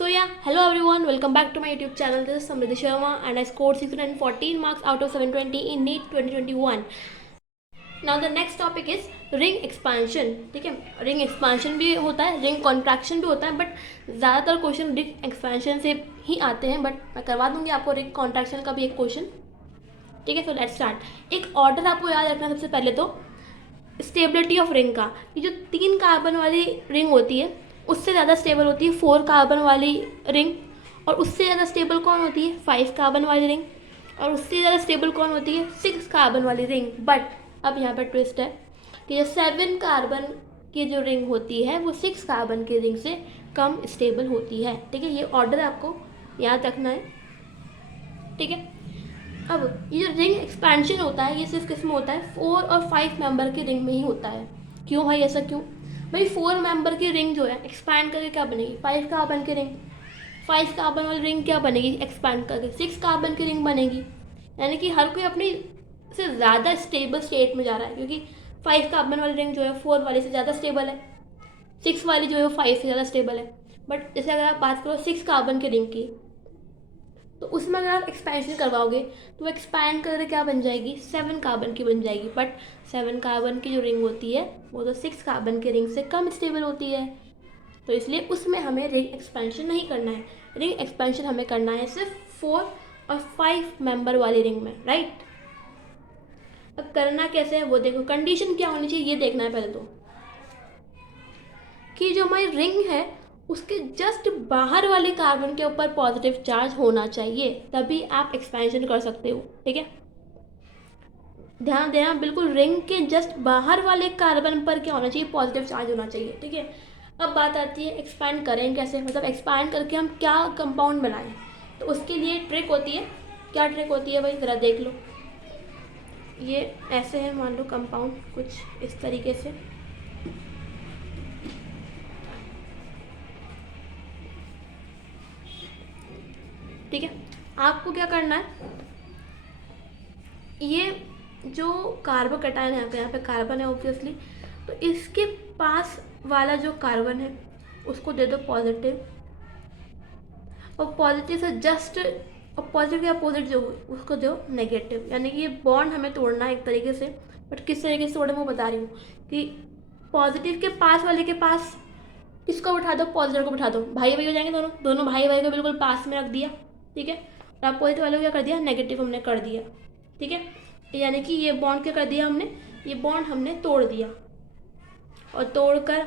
So yeah, hello everyone, welcome back to my YouTube channel. This is Samriddhi Sharma and I scored 614 marks out of 720 in NEET 2021. Now the next topic is ring expansion. ठीक है, ring expansion भी होता है, ring contraction भी होता है, but ज़्यादातर question ring expansion से ही आते हैं, बट मैं करवा दूंगी आपको रिंग कॉन्ट्रैक्शन का भी एक क्वेश्चन. ठीक है, सो लेट्स स्टार्ट. एक ऑर्डर आपको याद रखना सबसे पहले तो स्टेबिलिटी ऑफ रिंग का. ये जो 3 कार्बन वाली रिंग होती है उससे ज़्यादा स्टेबल होती है 4 कार्बन वाली रिंग, और उससे ज़्यादा स्टेबल कौन होती है 5 कार्बन वाली रिंग, और उससे ज़्यादा स्टेबल कौन होती है 6 कार्बन वाली रिंग. बट अब यहाँ पर ट्विस्ट है कि ये 7 कार्बन की जो रिंग होती है वो 6 कार्बन की रिंग से कम स्टेबल होती है. ठीक है, ये ऑर्डर आपको याद रखना है. ठीक है, अब ये जो रिंग एक्सपेंशन होता है ये सिर्फ किस में होता है 4 और 5 मेंबर की रिंग में ही होता है. क्यों भाई, ऐसा क्यों भाई? 4 मेंबर की रिंग जो है एक्सपैंड करके क्या बनेगी 5 कार्बन की रिंग. 5 कार्बन वाली रिंग क्या बनेगी एक्सपैंड करके 6 कार्बन की रिंग बनेगी. यानी कि हर कोई अपनी से ज़्यादा स्टेबल स्टेट में जा रहा है, क्योंकि 5 कार्बन वाली रिंग जो है 4 वाली से ज़्यादा स्टेबल है, 6 वाली जो है 5 से ज़्यादा स्टेबल है. बट जैसे अगर आप बात करो 6 कार्बन की रिंग की, तो उसमें अगर आप एक्सपेंशन करवाओगे तो वो एक्सपैंड करके क्या बन जाएगी 7 कार्बन की बन जाएगी. बट 7 कार्बन की जो रिंग होती है वो तो 6 कार्बन की रिंग से कम स्टेबल होती है, तो इसलिए उसमें हमें रिंग एक्सपेंशन नहीं करना है. रिंग एक्सपेंशन हमें करना है सिर्फ 4 और 5 मेंबर वाली रिंग में, राइट. अब करना कैसे है वो देखो. कंडीशन क्या होनी चाहिए ये देखना है पहले तो, कि जो हमारी रिंग है उसके जस्ट बाहर वाले कार्बन के ऊपर पॉजिटिव चार्ज होना चाहिए, तभी आप एक्सपेंशन कर सकते हो. ठीक है, ध्यान देना बिल्कुल, रिंग के जस्ट बाहर वाले कार्बन पर क्या होना चाहिए पॉजिटिव चार्ज होना चाहिए. ठीक है, अब बात आती है एक्सपैंड करें कैसे, मतलब एक्सपैंड करके हम क्या कंपाउंड बनाएं. तो उसके लिए ट्रिक होती है. क्या ट्रिक होती है भाई, ज़रा देख लो. ये ऐसे है, मान लो कंपाउंड कुछ इस तरीके से. ठीक है, आपको क्या करना है, ये जो कार्बोकैटायन है यहाँ पे कार्बन है ऑब्वियसली, तो इसके पास वाला जो कार्बन है उसको दे दो पॉजिटिव, और पॉजिटिव से जस्ट और पॉजिटिव के अपोजिट जो उसको दो नेगेटिव. यानी कि ये बॉन्ड हमें तोड़ना है एक तरीके से, बट किस तरीके से तोड़े मैं बता रही हूँ कि पॉजिटिव के पास वाले के पास किसको बिठा दो, पॉजिटिव को बिठा दो. भाई भाई हो जाएंगे दोनों, दोनों भाई भाई को बिल्कुल पास में रख दिया. ठीक है, और अपोजिट वाले को क्या कर दिया नेगेटिव हमने कर दिया. ठीक है, यानी कि ये बॉन्ड क्या कर दिया हमने, ये बॉन्ड हमने तोड़ दिया, और तोड़कर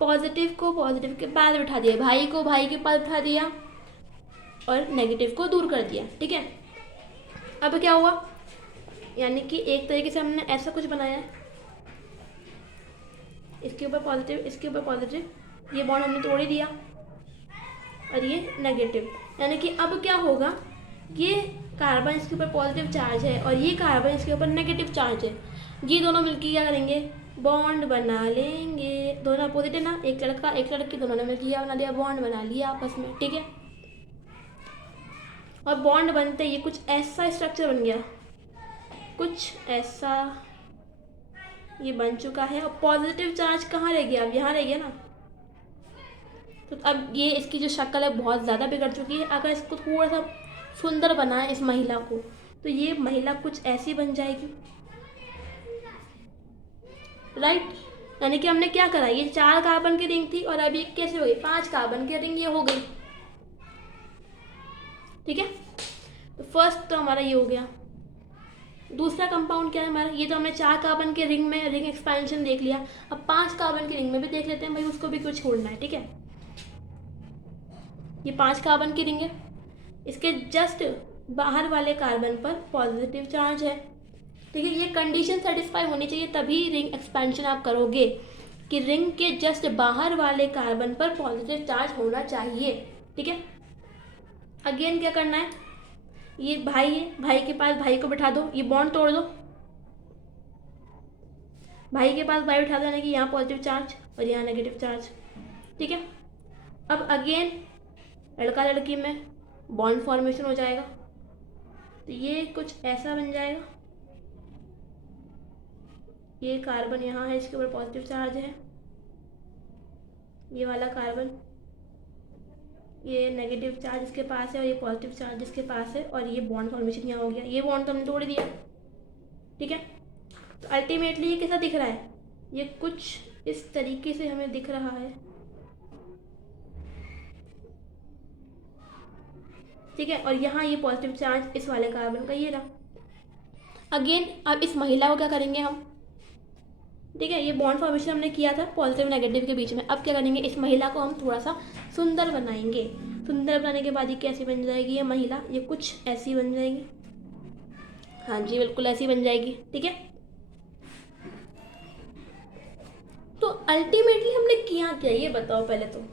पॉजिटिव को पॉजिटिव के पास बिठा दिया, भाई को भाई के पास बिठा दिया, और नेगेटिव को दूर कर दिया. ठीक है, अब क्या हुआ, यानी कि एक तरीके से हमने ऐसा कुछ बनाया है, इसके ऊपर पॉजिटिव इसके ऊपर पॉजिटिव, ये बॉन्ड हमने तोड़ ही दिया, और ये नेगेटिव. यानी कि अब क्या होगा, ये कार्बन इसके ऊपर पॉजिटिव चार्ज है और ये कार्बन इसके ऊपर नेगेटिव चार्ज है. ये दोनों मिलकर क्या करेंगे बॉन्ड बना लेंगे. दोनों अपोजिट है ना, एक लड़का एक लड़की, दोनों ने मिलकर क्या बना लिया बॉन्ड बना लिया आपस में. ठीक है, और बॉन्ड बनते ये कुछ ऐसा स्ट्रक्चर बन गया, कुछ ऐसा ये बन चुका है. और पॉजिटिव चार्ज कहाँ रह गया, अब यहाँ रह गया ना. तो अब ये इसकी जो शक्ल है बहुत ज़्यादा बिगड़ चुकी है. अगर इसको थोड़ा सा सुंदर बनाए इस महिला को, तो ये महिला कुछ ऐसी बन जाएगी, राइट. यानी कि हमने क्या करा, ये 4 कार्बन की रिंग थी और अभी कैसे हो गई 5 कार्बन की रिंग ये हो गई. ठीक है, तो फर्स्ट तो हमारा ये हो गया. दूसरा कंपाउंड क्या है हमारा, ये तो हमने 4 कार्बन के रिंग में रिंग एक्सपेंशन देख लिया. अब 5 कार्बन की रिंग में भी देख लेते हैं भाई, उसको भी कुछ छोड़ना है. ठीक है, ये 5 कार्बन की रिंग है, इसके जस्ट बाहर वाले कार्बन पर पॉजिटिव चार्ज है. ठीक है, ये कंडीशन सेटिस्फाई होनी चाहिए तभी रिंग एक्सपेंशन आप करोगे, कि रिंग के जस्ट बाहर वाले कार्बन पर पॉजिटिव चार्ज होना चाहिए. ठीक है, अगेन क्या करना है, ये भाई है, भाई के पास भाई को बिठा दो, ये बॉन्ड तोड़ दो, भाई के पास भाई बिठा दो, यानी कि यहाँ पॉजिटिव चार्ज और यहाँ नेगेटिव चार्ज. ठीक है, अब अगेन लड़का लड़की में बॉन्ड फॉर्मेशन हो जाएगा, तो ये कुछ ऐसा बन जाएगा. ये कार्बन यहाँ है, इसके ऊपर पॉजिटिव चार्ज है, ये वाला कार्बन ये नेगेटिव चार्ज इसके पास है और ये पॉजिटिव चार्ज इसके पास है, और ये बॉन्ड फॉर्मेशन यहाँ हो गया। ये बॉन्ड तो हमने तोड़ दिया, ठीक है। तो अल्टीमेटली ये कैसा दिख रहा है, ये कुछ इस तरीके से हमें दिख रहा है, ठीक है। और यहाँ ये पॉजिटिव चार्ज इस वाले कार्बन का ये रहा। अगेन अब इस महिला को क्या करेंगे हम, ठीक है। ये बॉन्ड फॉर्मेशन हमने किया था पॉजिटिव नेगेटिव के बीच में। अब क्या करेंगे, इस महिला को हम थोड़ा सा सुंदर बनाएंगे। सुंदर बनाने के बाद ये कैसी बन जाएगी ये महिला, ये कुछ ऐसी बन जाएगी। हाँ जी, बिल्कुल ऐसी बन जाएगी, ठीक है। तो अल्टीमेटली हमने किया क्या ये बताओ पहले तो।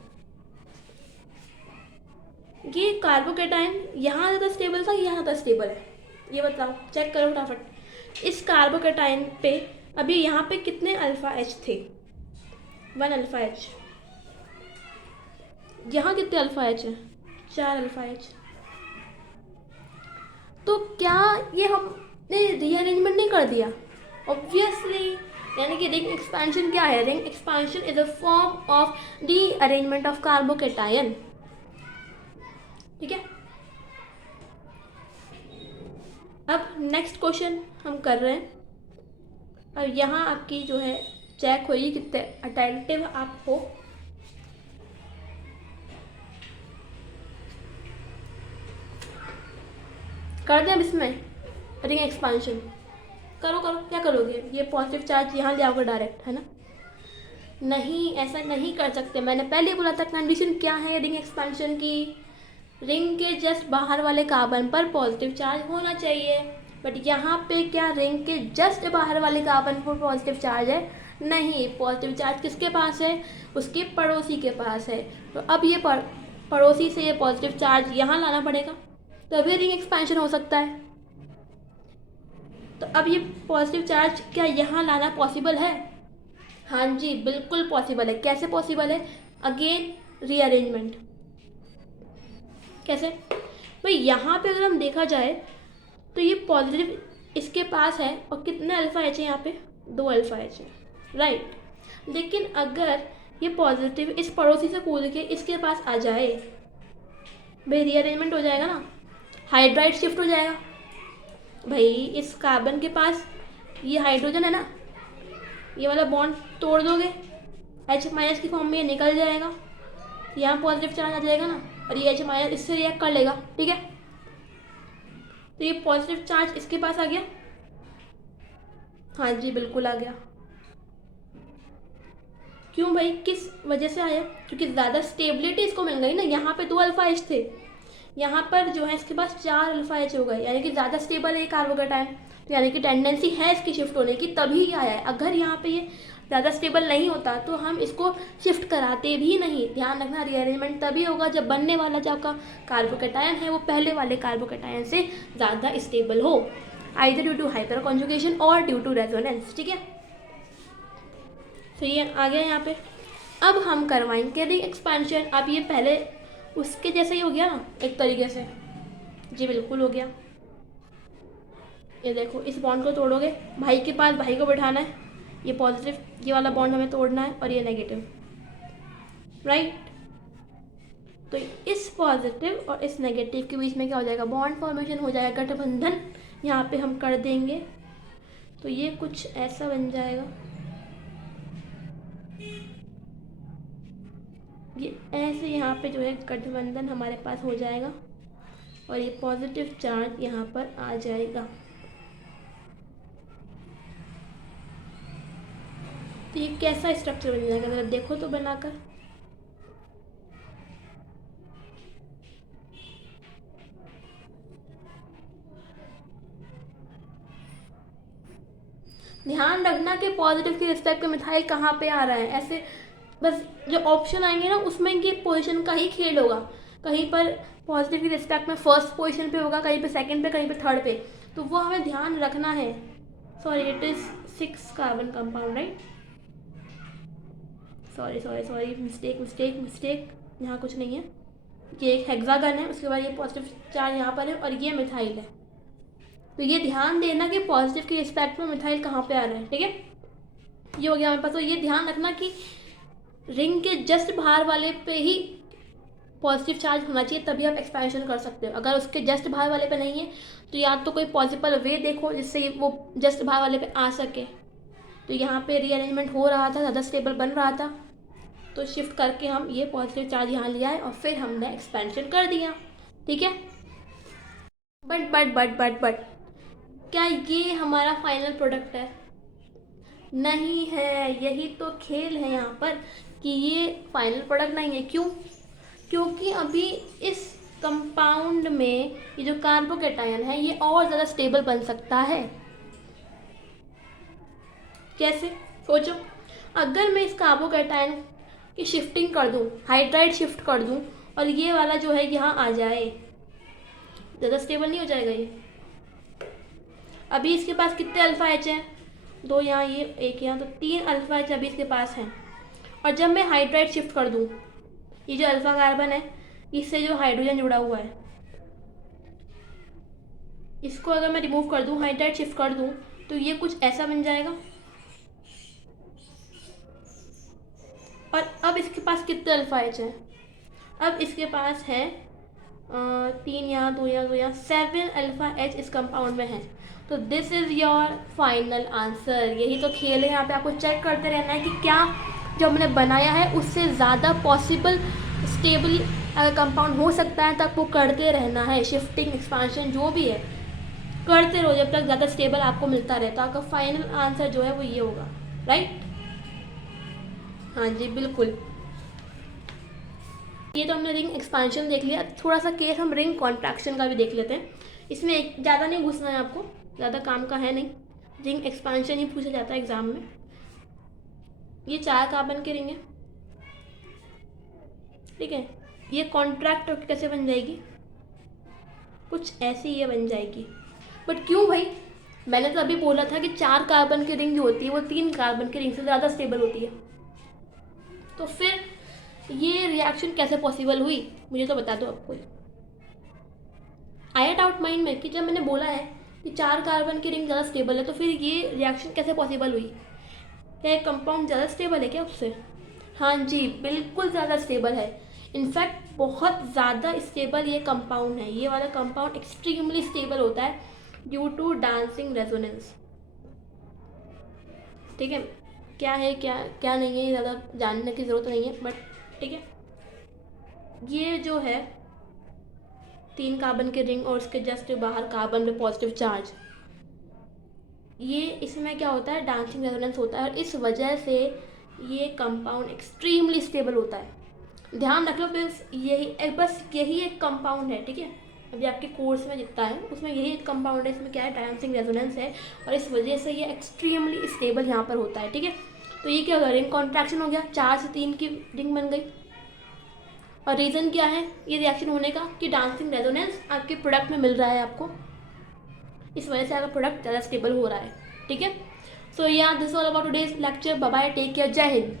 ये कार्बोकेटाइन यहाँ ज़्यादा स्टेबल था, यहाँ ज़्यादा स्टेबल है, ये बताओ, चेक करो फटाफट। इस कार्बोकेटाइन पे अभी यहाँ पे कितने अल्फा एच थे, 1 अल्फा एच। यहाँ कितने अल्फा एच है, 4 अल्फा एच। तो क्या ये हमने रीअरेंजमेंट नहीं कर दिया, ऑब्वियसली। यानी कि रिंग एक्सपेंशन क्या है, ring expansion is a form of rearrangement of carbocation, ठीक है। अब नेक्स्ट क्वेश्चन हम कर रहे हैं। अब यहाँ आपकी जो है चेक हो रही कितने अटेंटिव आप हो। कर दें अब इसमें रिंग एक्सपेंशन, करो करो, क्या करोगे, ये पॉजिटिव चार्ज यहाँ ले आओगे डायरेक्ट, है ना। नहीं, ऐसा नहीं कर सकते, मैंने पहले बोला था कंडीशन क्या है रिंग एक्सपेंशन की, रिंग के जस्ट बाहर वाले कार्बन पर पॉजिटिव चार्ज होना चाहिए। बट यहाँ पे क्या रिंग के जस्ट बाहर वाले कार्बन पर पॉजिटिव चार्ज है, नहीं। पॉजिटिव चार्ज किसके पास है, उसके पड़ोसी के पास है। तो अब ये पड़ोसी से ये पॉजिटिव चार्ज यहाँ लाना पड़ेगा, तभी रिंग एक्सपेंशन हो सकता है। तो अब ये पॉजिटिव चार्ज क्या यहाँ लाना पॉसिबल है, हाँ जी बिल्कुल पॉसिबल है। कैसे पॉसिबल है, अगेन रीअरेंजमेंट। कैसे भाई, यहाँ पे अगर हम देखा जाए तो ये पॉजिटिव इसके पास है और कितने अल्फा एच है यहाँ पे, 2 अल्फा एच है, राइट। लेकिन अगर ये पॉजिटिव इस पड़ोसी से कूद के इसके पास आ जाए, भाई रीअरेंजमेंट हो जाएगा ना, हाइड्राइड शिफ्ट हो जाएगा। भाई इस कार्बन के पास ये हाइड्रोजन है ना, ये वाला बॉन्ड तोड़ दोगे, H- की फॉर्म में ये निकल जाएगा, यहाँ पॉजिटिव चार्ज आ जाएगा ना, और ये H- इससे रिएक्ट कर लेगा, ठीक है। तो ये पॉजिटिव चार्ज इसके पास आ गया, हाँ जी बिल्कुल आ गया। क्यों भाई, किस वजह से आया, क्योंकि ज़्यादा स्टेबिलिटी इसको मिल गई ना। यहाँ पे 2 अल्फा एच थे, यहाँ पर जो है इसके पास 4 अल्फा एच हो गए, यानी कि ज़्यादा स्टेबल है कार्बोकेटाइन, तो यानी कि टेंडेंसी है इसकी शिफ्ट होने की, तभी ये आया है। अगर यहाँ पे ये ज़्यादा स्टेबल नहीं होता तो हम इसको शिफ्ट कराते भी नहीं। ध्यान रखना, रीअरेंजमेंट तभी होगा जब बनने वाला जो आपका कार्बोकेटाइन है वो पहले वाले कार्बोकेटाइन से ज़्यादा स्टेबल हो, either due to hyper conjugation और ड्यू टू रेजोनेंस, ठीक है। तो ये आ गया यहाँ पे। अब हम करवाएंगे रिंग एक्सपेंशन। अब ये पहले उसके जैसा ही हो गया ना एक तरीके से, जी बिल्कुल हो गया। ये देखो, इस बॉन्ड को तोड़ोगे, भाई के पास भाई को बैठाना है, ये पॉजिटिव ये वाला बॉन्ड हमें तोड़ना है, और ये नेगेटिव, राइट। तो इस पॉजिटिव और इस नेगेटिव के बीच में क्या हो जाएगा, बॉन्ड फॉर्मेशन हो जाएगा, गठबंधन यहाँ पे हम कर देंगे। तो ये कुछ ऐसा बन जाएगा, ये ऐसे यहाँ पे जो है गठबंधन हमारे पास हो जाएगा, और ये पॉजिटिव चार्ज यहाँ पर आ जाएगा। तो ये कैसा स्ट्रक्चर बन जाएगा, जरा देखो तो बनाकर। ध्यान रखना कि पॉजिटिव के रिस्पेक्ट में मिथाइल कहाँ पे आ रहा है, ऐसे बस जो ऑप्शन आएंगे ना उसमें ये पोजीशन का ही खेल होगा। कहीं पर पॉजिटिव के रिस्पेक्ट में फर्स्ट पोजीशन पे होगा, कहीं पे सेकंड पे, कहीं पे थर्ड पे, तो वो हमें ध्यान रखना है। Sorry, it is 6 carbon compound, right. Sorry, mistake, यहाँ कुछ नहीं है। ये एक हेक्सागन है, उसके बाद ये पॉजिटिव चार्ज यहाँ पर है, और ये मिथाइल है। तो ये ध्यान देना कि पॉजिटिव के रिस्पेक्ट में मिथाइल कहाँ पे आ रहा है, ठीक है। ये हो गया हमारे पास। तो ये ध्यान रखना कि रिंग के जस्ट बाहर वाले पे ही पॉजिटिव चार्ज होना चाहिए, तभी आप एक्सपेंशन कर सकते हो। अगर उसके जस्ट बाहर वाले पे नहीं है तो या तो कोई पॉसिबल वे देखो जिससे वो जस्ट बाहर वाले पे आ सके। तो यहाँ पे रीअरेंजमेंट हो रहा था, ज़्यादा स्टेबल बन रहा था, तो शिफ्ट करके हम ये पॉजिटिव चार्ज यहाँ ले आए और फिर हमने एक्सपेंशन कर दिया। ठीक है, बट क्या ये हमारा फाइनल प्रोडक्ट है? नहीं है। यही तो खेल है यहाँ पर कि ये फाइनल प्रोडक्ट नहीं है। क्यों? क्योंकि अभी इस कंपाउंड में ये जो कार्बोकेटायन है ये और ज़्यादा स्टेबल बन सकता है। कैसे? सोचो, अगर मैं इस कार्बोकेटायन की शिफ्टिंग कर दूँ, हाइड्राइड शिफ्ट कर दूँ, और ये वाला जो है यहाँ आ जाए, ज़्यादा स्टेबल नहीं हो जाएगा ये? अभी इसके पास कितने अल्फा एच हैं? 2 यहाँ, ये 1 यहाँ, तो 3 अल्फा एच अभी इसके पास हैं। और जब मैं हाइड्राइड शिफ्ट कर दूँ, ये जो अल्फा कार्बन है इससे जो हाइड्रोजन जुड़ा हुआ है, इसको अगर मैं रिमूव कर दूँ, हाइड्राइड शिफ्ट कर दूँ, तो ये कुछ ऐसा बन जाएगा। और अब इसके पास कितने अल्फा एच हैं? अब इसके पास है 3 यहाँ, 2 यहाँ, 2 यहाँ, 7 अल्फा एच इस कंपाउंड में है। तो this is your final answer. यही तो खेल है, यहाँ पे आपको चेक करते रहना है कि क्या जो हमने बनाया है उससे ज़्यादा पॉसिबल स्टेबल अगर कंपाउंड हो सकता है, तब वो करते रहना है। शिफ्टिंग, एक्सपांशन जो भी है करते रहो जब तक ज़्यादा स्टेबल आपको मिलता रहे। तो आपका फाइनल आंसर जो है वो ये होगा, राइट? हाँ जी, बिल्कुल। ये तो हमने रिंग एक्सपांशन देख लिया। थोड़ा सा केस हम रिंग कॉन्ट्रैक्शन का भी देख लेते हैं। इसमें ज़्यादा नहीं घुसना है आपको, ज़्यादा काम का है नहीं। रिंग एक्सपांशन ही पूछा जाता है एग्जाम में। ये 4 कार्बन की रिंग है, ठीक है। ये कॉन्ट्रैक्ट कैसे बन जाएगी? कुछ ऐसी ये बन जाएगी। बट क्यों भाई? मैंने तो अभी बोला था कि 4 कार्बन की रिंग जो होती है वो 3 कार्बन की रिंग से ज़्यादा स्टेबल होती है। तो फिर ये रिएक्शन कैसे पॉसिबल हुई, मुझे तो बता दो आपको। आया डाउट माइंड में कि जब मैंने बोला है कि 4 कार्बन की रिंग ज़्यादा स्टेबल है, तो फिर ये रिएक्शन कैसे पॉसिबल हुई? क्या एक कंपाउंड ज़्यादा स्टेबल है क्या उससे? हाँ जी, बिल्कुल ज़्यादा स्टेबल है। इनफैक्ट बहुत ज़्यादा स्टेबल ये कंपाउंड है। ये वाला कंपाउंड एक्सट्रीमली स्टेबल होता है ड्यू टू डांसिंग रेजोनेंस। ठीक है, क्या है क्या क्या नहीं है ज़्यादा जानने की ज़रूरत नहीं है, बट ठीक है। ये जो है 3 कार्बन के रिंग और उसके जस्ट बाहर कार्बन पे पॉजिटिव चार्ज, ये इसमें क्या होता है, डांसिंग रेजोनेंस होता है, और इस वजह से ये कंपाउंड एक्सट्रीमली स्टेबल होता है। ध्यान रख लो फ्रेंड्स, यही बस यही एक कंपाउंड है, ठीक है। अभी आपके कोर्स में जितना है उसमें यही एक कंपाउंड है। इसमें क्या है, डांसिंग रेजोनेंस है, और इस वजह से ये एक्सट्रीमली स्टेबल यहाँ पर होता है, ठीक है। तो ये क्या होगा, रिंग कॉन्ट्रैक्शन हो गया, 4 से 3 की रिंग बन गई। और रीज़न क्या है ये रिएक्शन होने का, कि डांसिंग रेजोनेंस आपके प्रोडक्ट में मिल रहा है आपको, इस वजह से आपका प्रोडक्ट ज़्यादा स्टेबल हो रहा है, ठीक है। So yeah this all about today's lecture. Bye bye, take care, Jai Hind.